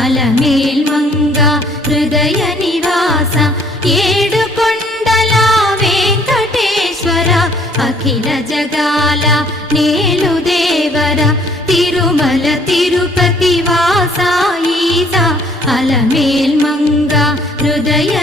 అలమేల్మంగ హృదయ నివాస ఏడుకొండల వెంకటేశ్వర అఖిల జగాల నేలు దేవర తిరుమల తిరుపతి వాస ఈస అలమేల్మంగ హృదయ